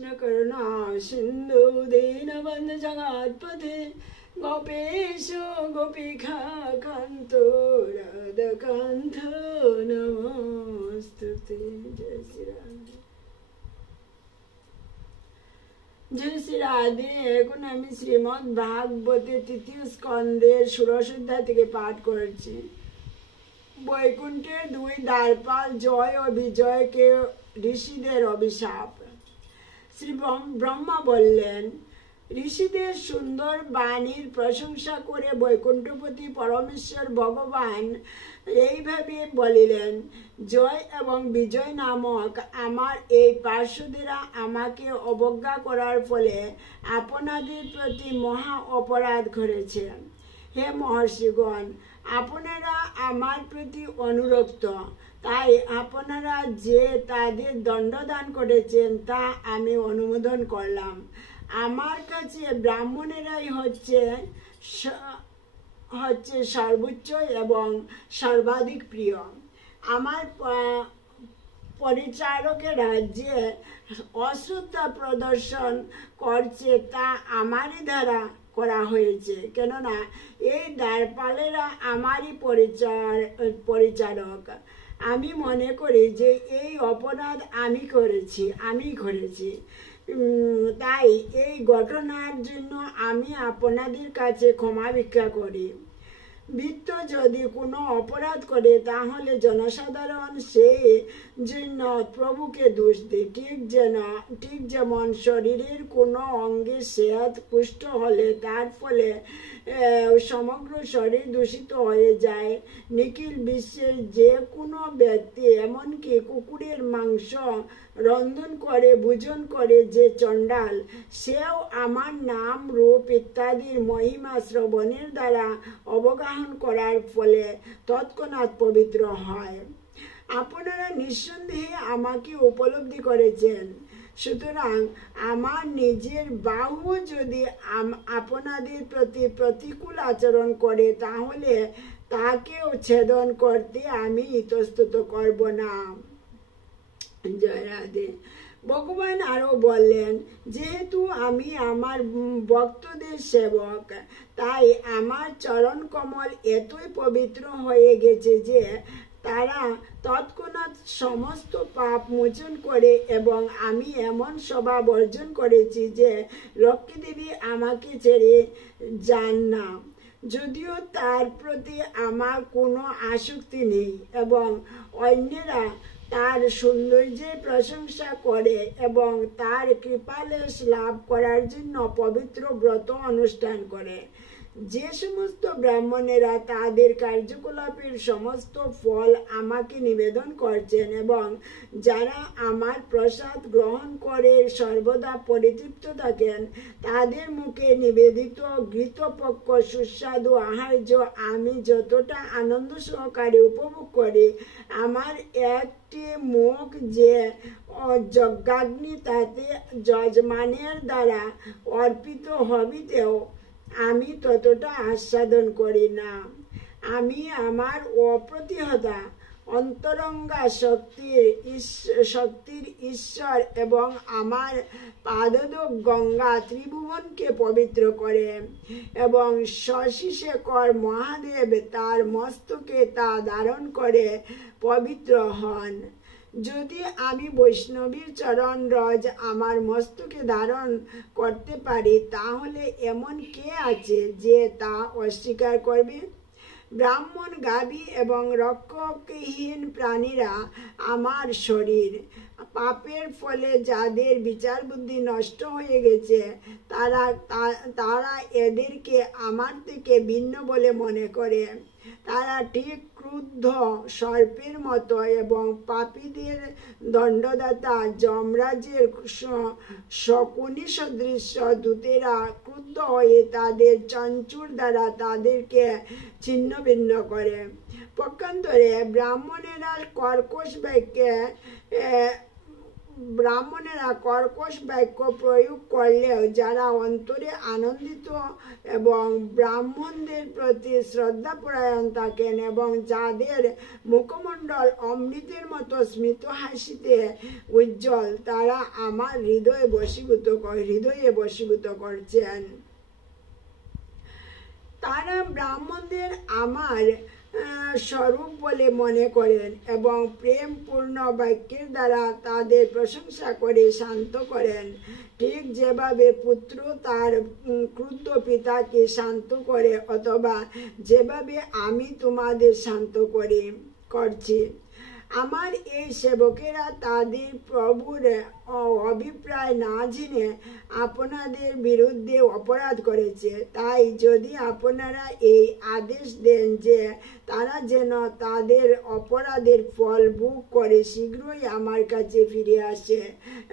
करुणा सिन्धु दीनबन्धु जगत्पथे गोपेश गोपिका कान्तो राधाकान्त नमोस्तुते। जय श्री राधे। जय श्री राधे। এখন আমি শ্রীমদ্ ভাগবতে তৃতীয় স্কন্ধের ষোড়শ অধ্যায় থেকে পাঠ করেছি। বৈকুণ্ঠের দুই দ্বারপাল জয় ও বিজয়কে ঋষিদের অভিশাপ। শ্রী ব্রহ্মা বললেন, ঋষিদের সুন্দর বাণীর প্রশংসা করে বৈকুণ্ঠপতি পরমেশ্বর ভগবান এইভাবে বলিলেন, জয় এবং বিজয় নামক আমার এই পার্শ্বদেরা আমাকে অবজ্ঞা করার ফলে আপনাদের প্রতি মহা অপরাধ করেছে। হে মহর্ষিগণ, আপনারা আমার প্রতি অনুরক্ত, তাই আপনারা যে তাদের দণ্ডদান করেছেন তা আমি অনুমোদন করলাম। আমার কাছে ব্রাহ্মণেরাই হচ্ছে সর্বোচ্চ এবং সর্বাধিক প্রিয়। আমার পরিচারকেরা যে অশ্রদ্ধা প্রদর্শন করছে তা আমারই দ্বারা করা হয়েছে, কেননা এই দ্বারপালেরা আমারই পরিচারক। আমি মনে করি যে এই অপরাধ আমি করেছি। তাই এই ঘটনার জন্য আমি আপনাদের কাছে ক্ষমা ভিক্ষা করি। বৃত্ত যদি কোনো অপরাধ করে তাহলে জনসাধারণ সেই জন্য প্রভুকে দোষ দেয়। ঠিক যেমন শরীরের কোনো অঙ্গে সেহাত পুষ্ট হলে তার ফলে সমগ্র শরীর দূষিত হয়ে যায়, নিখিল বিশ্বের যে কোনো ব্যক্তি এমনকি কুকুরের মাংস রন্ধন করে ভোজন করে যে চণ্ডাল, সেও আমার নাম রূপ ইত্যাদির মহিমা শ্রবণের দ্বারা অবগাহন করার ফলে তৎক্ষণাৎ পবিত্র হয়। আপনারা নিঃসন্দেহে আমাকে উপলব্ধি করেছেন, সুতরাং আমার নিজের বাহু যদি আপনাদের প্রতি প্রতিকূল আচরণ করে তাহলে তাকেও ছেদন করতে আমি ইতস্তত করব না। জয় রাধে। ভগবান আরো বললেন, যেহেতু আমি আমার ভক্তদের সেবক, তাই আমার চরণ কমল এতই পবিত্র হয়ে গেছে যে তারা তৎক্ষণাৎ সমস্ত পাপ মোচন করে, এবং আমি এমন স্বভাব অর্জন করেছি যে লক্ষ্মী দেবী আমাকে ছেড়ে যান না, যদিও তার প্রতি আমার কোনো আসক্তি নেই, এবং অন্যেরা তার সৌন্দর্যের প্রশংসা করে এবং তার কৃপালেশ লাভ করার জন্য পবিত্র ব্রত অনুষ্ঠান করে। যে সমস্ত ব্রাহ্মণেরা তাদের কার্যকলাপের সমস্ত ফল আমাকে নিবেদন করছেন এবং যারা আমার প্রসাদ গ্রহণ করে সর্বদা পরিতৃপ্ত থাকেন, তাদের মুখে নিবেদিত ঘৃতপক্ষ সুস্বাদু আহার্য আমি যতটা আনন্দ সহকারে উপভোগ করি, আমার একটি মুখ যে যজ্ঞাগ্নি তাতে যজমানের দ্বারা অর্পিত হবিতেও আমি ততটা আস্বাদন করি না। আমি আমার অপ্রতিহতা অন্তরঙ্গা শক্তির ঈশ্বর এবং আমার পাদোদক গঙ্গা ত্রিভুবনকে পবিত্র করে, এবং শশীশেখর মহাদেব তার মস্তকে তা ধারণ করে পবিত্র হন। যদি আমি বৈষ্ণবীর চরণ রজ আমার মস্তকে ধারণ করতে পারি, তাহলে এমন কে আছে যে তা অস্বীকার করবে? ব্রাহ্মণ, গাভী এবং রক্ষকহীন প্রাণীরা আমার শরীর। পাপের ফলে যাদের বিচার বুদ্ধি নষ্ট হয়ে গেছে তারা এদেরকে আমার থেকে ভিন্ন বলে মনে করে। তারা ঠিক ক্রুদ্ধ সর্পের মতো, এবং পাপীদের দণ্ডদাতা যমরাজের শকুনি সদৃশ দূতেরা ক্রুদ্ধ হয়ে তাদের চঞ্চুর দ্বারা তাদেরকে ছিন্ন ভিন্ন করে। পক্ষান্তরে ব্রাহ্মণেরা কর্কশ বাক্যে ব্রাহ্মণেরা কর্কশ বাক্য প্রয়োগ করলেও যারা অন্তরে আনন্দিত এবং ব্রাহ্মণদের প্রতি শ্রদ্ধাপরায়ণ থাকেন এবং যাদের মুখমণ্ডল অমৃতের মতো স্মিত হাসিতে উজ্জ্বল, তারা আমার হৃদয়ে বশীভূত করছেন। তারা ব্রাহ্মণদের আমার স্বরূপ বলে মনে করেন এবং প্রেমপূর্ণ বাক্যের দ্বারা তাদের প্রশংসা করে শান্ত করেন, ঠিক যেভাবে পুত্র তার ক্রুদ্ধ পিতাকে শান্ত করে, অথবা যেভাবে আমি তোমাদের শান্ত করছি। আমার এই সেবকেরা তাদের প্রভুর অভিপ্রায় না জেনে আপনাদের বিরুদ্ধে অপরাধ করেছে। তাই যদি আপনারা এই আদেশ দেন যে তারা যেন তাদের অপরাধের ফল ভোগ করে শীঘ্রই আমার কাছে ফিরে আসে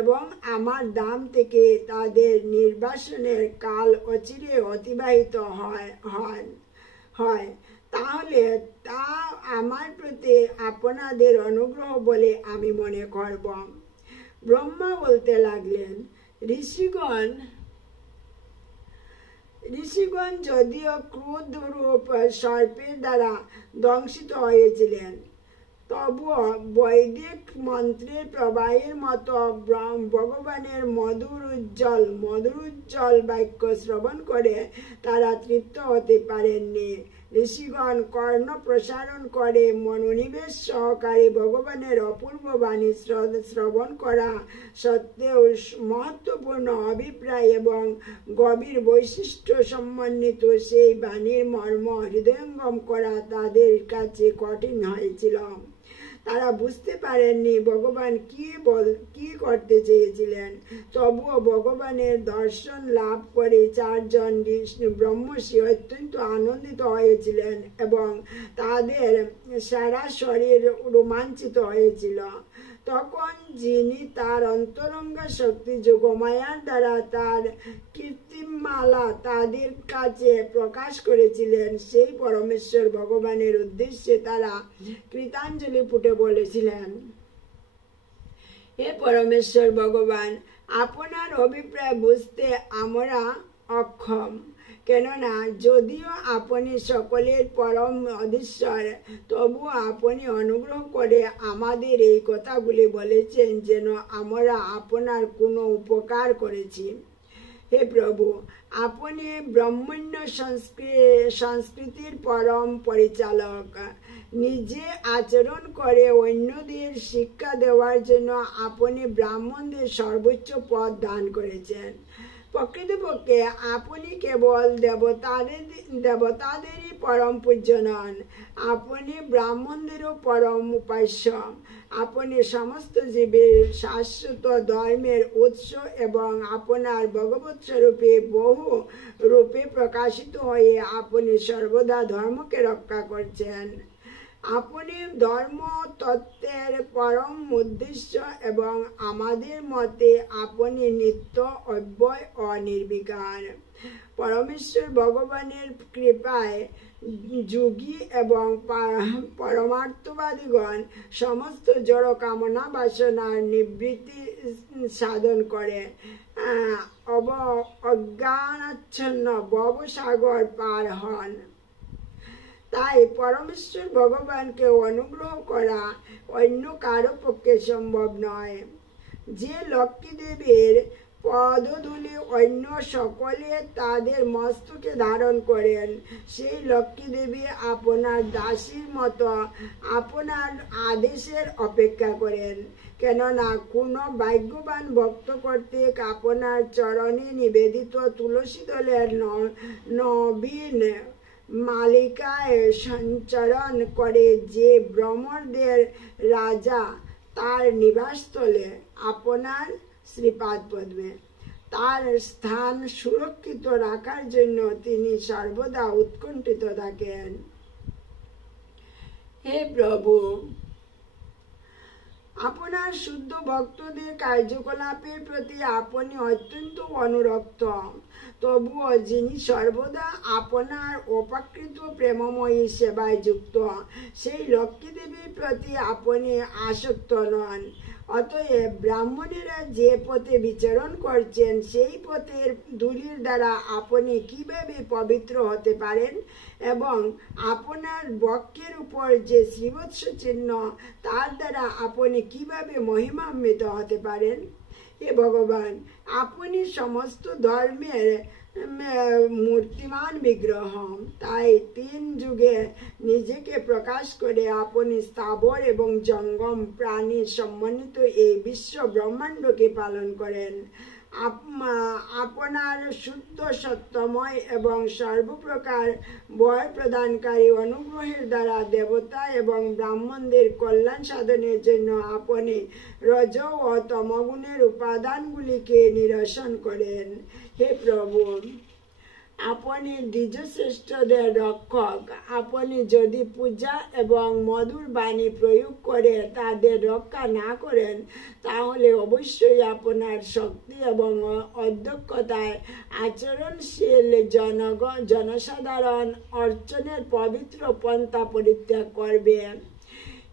এবং আমার দাম থেকে তাদের নির্বাসনের কাল অচিরে অতিবাহিত হয়, তাহলে তা আমার প্রতি আপনাদের অনুগ্রহ বলে আমি মনে করব। ব্রহ্মা বলতে লাগলেন, ঋষিগণ যদিও ক্রোধ রূপ সর্পের দ্বারা দংশিত হয়েছিলেন, তবুও বৈদিক মন্ত্রের প্রবাহের মতো ভগবানের মধুরোজ্জ্বল বাক্য শ্রবণ করে তারা তৃপ্ত হতে পারেননি। ঋষিগণ কর্ণ প্রসারণ করে মনোনিবেশ সহকারে ভগবানের অপূর্ব বাণী শ্রবণ করা সত্ত্বেও মহত্বপূর্ণ অভিপ্রায় এবং গভীর বৈশিষ্ট্য সমন্বিত সেই বাণীর মর্ম হৃদয়ঙ্গম করা তাদের কাছে কঠিন হয়েছিল। তারা বুঝতে পারেননি ভগবান কি করতে চেয়েছিলেন। তবুও ভগবানের দর্শন লাভ করে চারজন ব্রহ্মর্ষি অত্যন্ত আনন্দিত হয়েছিলেন এবং তাদের সারা শরীর রোমাঞ্চিত হয়েছিল। তখন যিনি তার অন্তরঙ্গ শক্তি যোগমায়ার দ্বারা তার কীর্তিমালা তাদের কাছে প্রকাশ করেছিলেন, সেই পরমেশ্বর ভগবানের উদ্দেশ্যে তারা কৃতাঞ্জলি পুটে বলেছিলেন, হে পরমেশ্বর ভগবান, আপনার অভিপ্রায় বুঝতে আমরা অক্ষম। কেননা যদিও আপনি সকলের পরম অধীশ্বর, তবুও আপনি অনুগ্রহ করে আমাদের এই কথাগুলি বলেছেন যেন আমরা আপনার কোনো উপকার করেছি। হে প্রভু, আপনি ব্রহ্মণ্য সংস্কৃতির পরম পরিচালক। নিজে আচরণ করে অন্যদের শিক্ষা দেওয়ার জন্য আপনি ব্রাহ্মণদের সর্বোচ্চ পদ দান করেছেন। প্রকৃতপক্ষে আপনি কেবল দেবতাদেরই পরম পূজ্য নন, আপনি ব্রাহ্মণদেরও পরম উপাস্য। আপনি সমস্ত জীবের শাশ্বত ধর্মের উৎস এবং আপনার ভগবৎ স্বরূপে বহু রূপে প্রকাশিত হয়ে আপনি সর্বদা ধর্মকে রক্ষা করছেন। আপনি ধর্ম তত্ত্বের পরম উদ্দেশ্য এবং আমাদের মতে আপনি নিত্য অব্যয় ও নির্বিকার। পরমেশ্বর ভগবানের কৃপায় যোগী এবং পরমার্থবাদীগণ সমস্ত জড় কামনা বাসনার নিবৃত্তি সাধন করে অজ্ঞানাচ্ছন্ন ভবসাগর পার হন। তাই পরমেশ্বর ভগবানকে অনুগ্রহ করা অন্য কারো পক্ষে সম্ভব নয়। যে লক্ষ্মী দেবীর পদধূলি অন্য সকলে তাদের মস্তকে ধারণ করেন, সেই লক্ষ্মী দেবী আপনার দাসীর মতো আপনার আদেশের অপেক্ষা করেন। কেননা কোনো ভাগ্যবান ভক্ত কর্তৃক আপনার চরণে নিবেদিত তুলসী দলের নবীন মালিকায় সঞ্চরণ করে যে ভ্রমরদের রাজা, তার নিবাসস্থলে আপনার শ্রীপাদ পদ্মে তার স্থান সুরক্ষিত রাখার জন্য তিনি সর্বদা উৎকণ্ঠিত থাকেন। হে প্রভু, আপনার শুদ্ধ ভক্তদের কার্যকলাপের প্রতি আপনি অত্যন্ত অনুরক্ত। তবুও যিনি সর্বদা আপনার অপ্রাকৃত প্রেমময়ী সেবায় যুক্ত, সেই লক্ষ্মী দেবীর প্রতি আপনি আসক্ত নন। অতএব ব্রাহ্মণেরা যে পথে বিচরণ করছেন সেই পথের ধূলির দ্বারা আপনি কিভাবে পবিত্র হতে পারেন এবং আপনার বক্ষের উপর যে শ্রীবৎস চিহ্ন তার দ্বারা আপনি কিভাবে মহিমান্বিত হতে পারেন? হে ভগবান, আপনি সমস্ত ধর্মের মূর্তিমান বিগ্রহ, তাই 3 যুগে নিজেকে প্রকাশ করে আপনি স্থাবর এবং জঙ্গম প্রাণীর সম্মানিত এই বিশ্ব ব্রহ্মাণ্ডকে পালন করেন। আপনার শুদ্ধ সত্যময় এবং সর্বপ্রকার বর প্রদানকারী অনুগ্রহের দ্বারা দেবতা এবং ব্রাহ্মণদের কল্যাণ সাধনের জন্য আপনি রজ ও তমগুণের উপাদানগুলিকে নিরসন করেন। হে প্রভু, আপনি দ্বিজশ্রেষ্ঠদের রক্ষক। আপনি যদি পূজা এবং মধুর বাণী প্রয়োগ করে তাদের রক্ষা না করেন তাহলে অবশ্যই আপনার শক্তি এবং অধ্যক্ষতায় আচরণশীল জনসাধারণ অর্চনের পবিত্র পন্থা পরিত্যাগ করবে।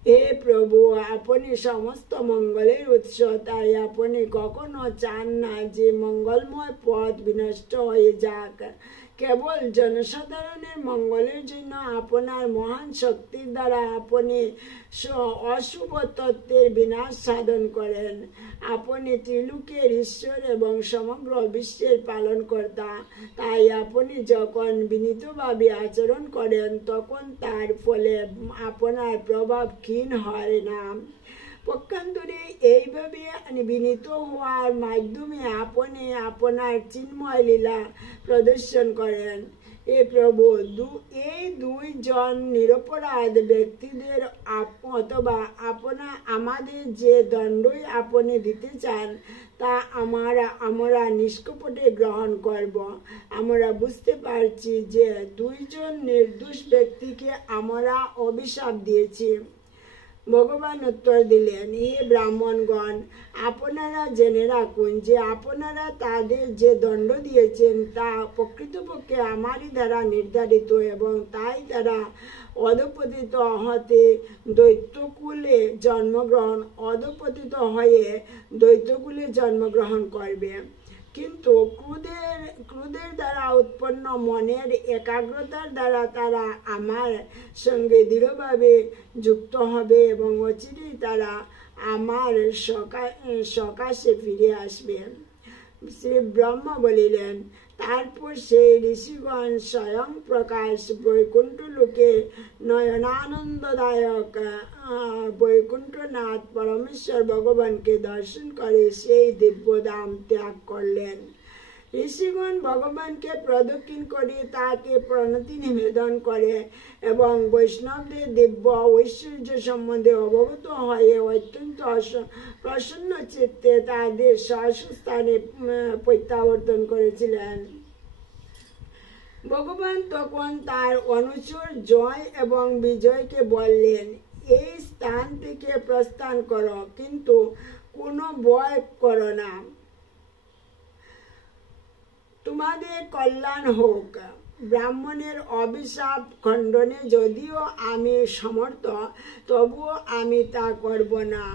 হে প্রভু, আপনি সমস্ত মঙ্গলের উৎস, তাই আপনি কখনো চান না যে মঙ্গলময় পথ বিনষ্ট হয়ে যাক। কেবল জনসাধারণের মঙ্গলের জন্য আপনার মহান শক্তির দ্বারা আপনি অশুভ তত্ত্বের বিনাশ সাধন করেন। আপনি ত্রিলোকের ঈশ্বর এবং সমগ্র বিশ্বের পালনকর্তা, তাই আপনি যখন বিনীতভাবে আচরণ করেন তখন তার ফলে আপনার প্রভাব ক্ষীণ হয় না। পক্ষান্তরে এইভাবে বিনীত হওয়ার মাধ্যমে আপনি আপনার চিন্ময় লীলা প্রদর্শন করেন। হে প্রভু, এই 2 জন নিরপরাধ ব্যক্তিদের অথবা আমাদের যে দণ্ডই আপনি দিতে চান তা আমরা নিষ্কপটে গ্রহণ করব। আমরা বুঝতে পারছি যে 2 জন নির্দোষ ব্যক্তিকে আমরা অভিশাপ দিয়েছি। ভগবান উত্তর দিলেন, হে ব্রাহ্মণগণ, আপনারা জেনে রাখুন যে আপনারা তাদের যে দণ্ড দিয়েছেন তা প্রকৃতপক্ষে আমারই দ্বারা নির্ধারিত এবং তাই তারা অধঃপতিত হয়ে দৈত্যকুলে জন্মগ্রহণ করবে। কিন্তু ক্রোধের দ্বারা উৎপন্ন মনের একাগ্রতার দ্বারা তারা আমার সঙ্গে দৃঢ়ভাবে যুক্ত হবে এবং অচিরেই তারা আমার সকাশে ফিরে আসবে। শ্রী ব্রহ্মা বলিলেন, তারপর সেই ঋষিগণ স্বয়ং প্রকাশ বৈকুণ্ঠ লোকে নয়নানন্দদায়ক বৈকুণ্ঠনাথ পরমেশ্বর ভগবানকে দর্শন করে সেই দিব্যধাম ত্যাগ করলেন। ঋষিগণ ভগবানকে প্রদক্ষিণ করে তাকে প্রণতি নিবেদন করে এবং বৈষ্ণবদের দিব্য ঐশ্বর্য সম্বন্ধে অবগত হয়ে অত্যন্ত প্রসন্ন চিত্তে তাদের স্বস্থানে প্রত্যাবর্তন করেছিলেন। ভগবান তখন তার অনুচর জয় এবং বিজয়কে বললেন, এই স্থান থেকে প্রস্থান করো, কিন্তু কোনো ভয় করো না, তোমাদের কল্যাণ হোক। ব্রাহ্মণের অভিশাপ খণ্ডনে যদিও আমি সমর্থ, তবুও আমি তা করব না।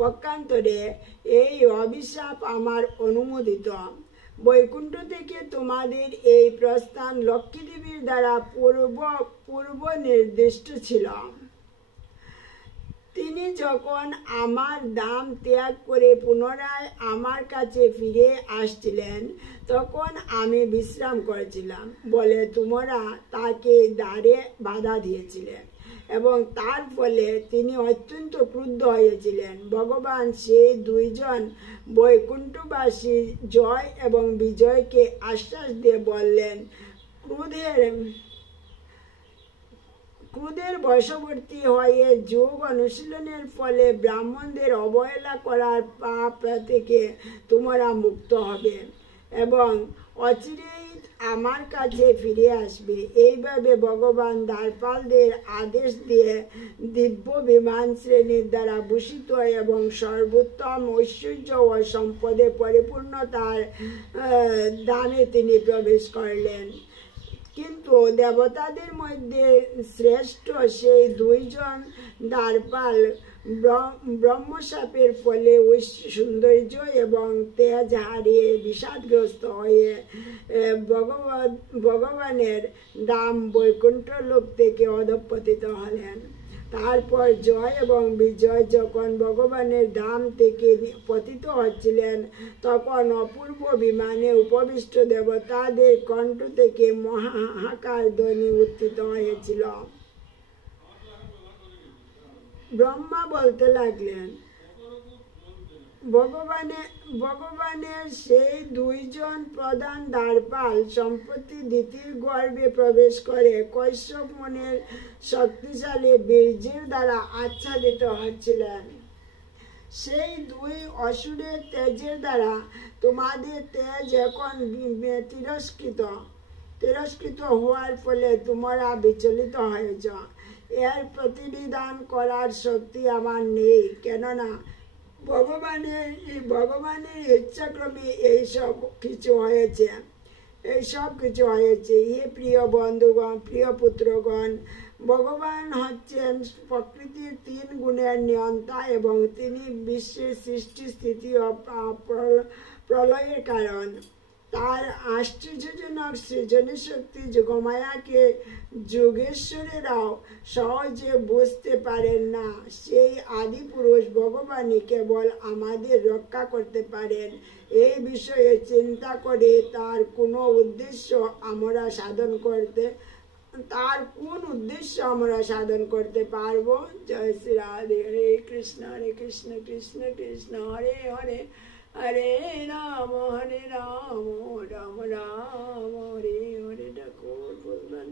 পক্ষান্তরে এই অভিশাপ আমার অনুমোদিত। বৈকুণ্ঠ থেকে তোমাদের এই প্রস্থান লক্ষ্মী দেবীর দ্বারা পূর্ব নির্দিষ্ট ছিল। তিনি যখন আমার ধাম ত্যাগ করে পুনরায় আমার কাছে ফিরে আসছিলেন তখন আমি বিশ্রাম করেছিলাম বলে তোমরা তাকে দ্বারে বাধা দিয়েছিলেন এবং তার ফলে তিনি অত্যন্ত ক্রুদ্ধ হয়েছিলেন। ভগবান সেই 2 জন বৈকুণ্ঠবাসী জয় এবং বিজয়কে আশ্বাস দিয়ে বললেন, ক্রোধের বশবর্তী হয়ে যোগ অনুশীলনের ফলে ব্রাহ্মণদের অবহেলা করার পাপ থেকে তোমরা মুক্ত হবে এবং অচিরেই আমার কাছে ফিরে আসবে। এইভাবে ভগবান দ্বারপালদের আদেশ দিয়ে দিব্য বিমান শ্রেণীর দ্বারা ভূষিত এবং সর্বোত্তম ঐশ্বর্য ও সম্পদে পরিপূর্ণতার ধামে তিনি প্রবেশ করলেন। কিন্তু দেবতাদের মধ্যে শ্রেষ্ঠ সেই 2 জন দ্বারপাল ব্রহ্মশাপের ফলে সৌন্দর্য এবং তেজ হারিয়ে বিষাদগ্রস্ত হয়ে ভগবানের ধাম বৈকুণ্ঠ লোক থেকে অধঃপতিত হলেন। তারপর জয় এবং বিজয় যখন ভগবানের ধাম থেকে পতিত হচ্ছিলেন, তখন অপূর্ব বিমানে উপবিষ্ট দেবতাদের কণ্ঠ থেকে মহাহাকার ধ্বনি উত্থিত হয়েছিল। ব্রহ্মা বলতে লাগলেন, ভগবানের সেই দুইজন প্রধান দ্বারপাল সম্প্রতি দিতির গর্ভে প্রবেশ করে কৈশ্যপ মুনির শক্তিশালী বীর্যের দ্বারা আচ্ছাদিত হচ্ছিলেন। সেই দুই অসুরের তেজের দ্বারা তোমাদের তেজ এখন তিরস্কৃত হওয়ার ফলে তোমরা বিচলিত হয়েছ। এর প্রতিবিধান করার শক্তি আমার নেই, কেননা ভগবানের ইচ্ছাক্রমে এইসব কিছু হয়েছে। হে প্রিয় বন্ধুগণ, প্রিয় পুত্রগণ, ভগবান হচ্ছেন প্রকৃতির 3 গুণের নিয়ন্তা এবং তিনি বিশ্বের সৃষ্টি, স্থিতি ও প্রলয়ের কারণ। তার আশ্চর্যজনক সৃজনী শক্তি যোগমায়াকে যোগেশ্বরেরাও সহজে বুঝতে পারেন না। সেই আদি পুরুষ ভগবানই কেবল আমাদের রক্ষা করতে পারেন। এই বিষয়ে চিন্তা করে তার কোন উদ্দেশ্য আমরা সাধন করতে পারবো। জয় শ্রী রাধে। হরে কৃষ্ণ কৃষ্ণ কৃষ্ণ হরে হরে, হরে রাম রাম রাম হরে হরে। ঠাকুর বলবেন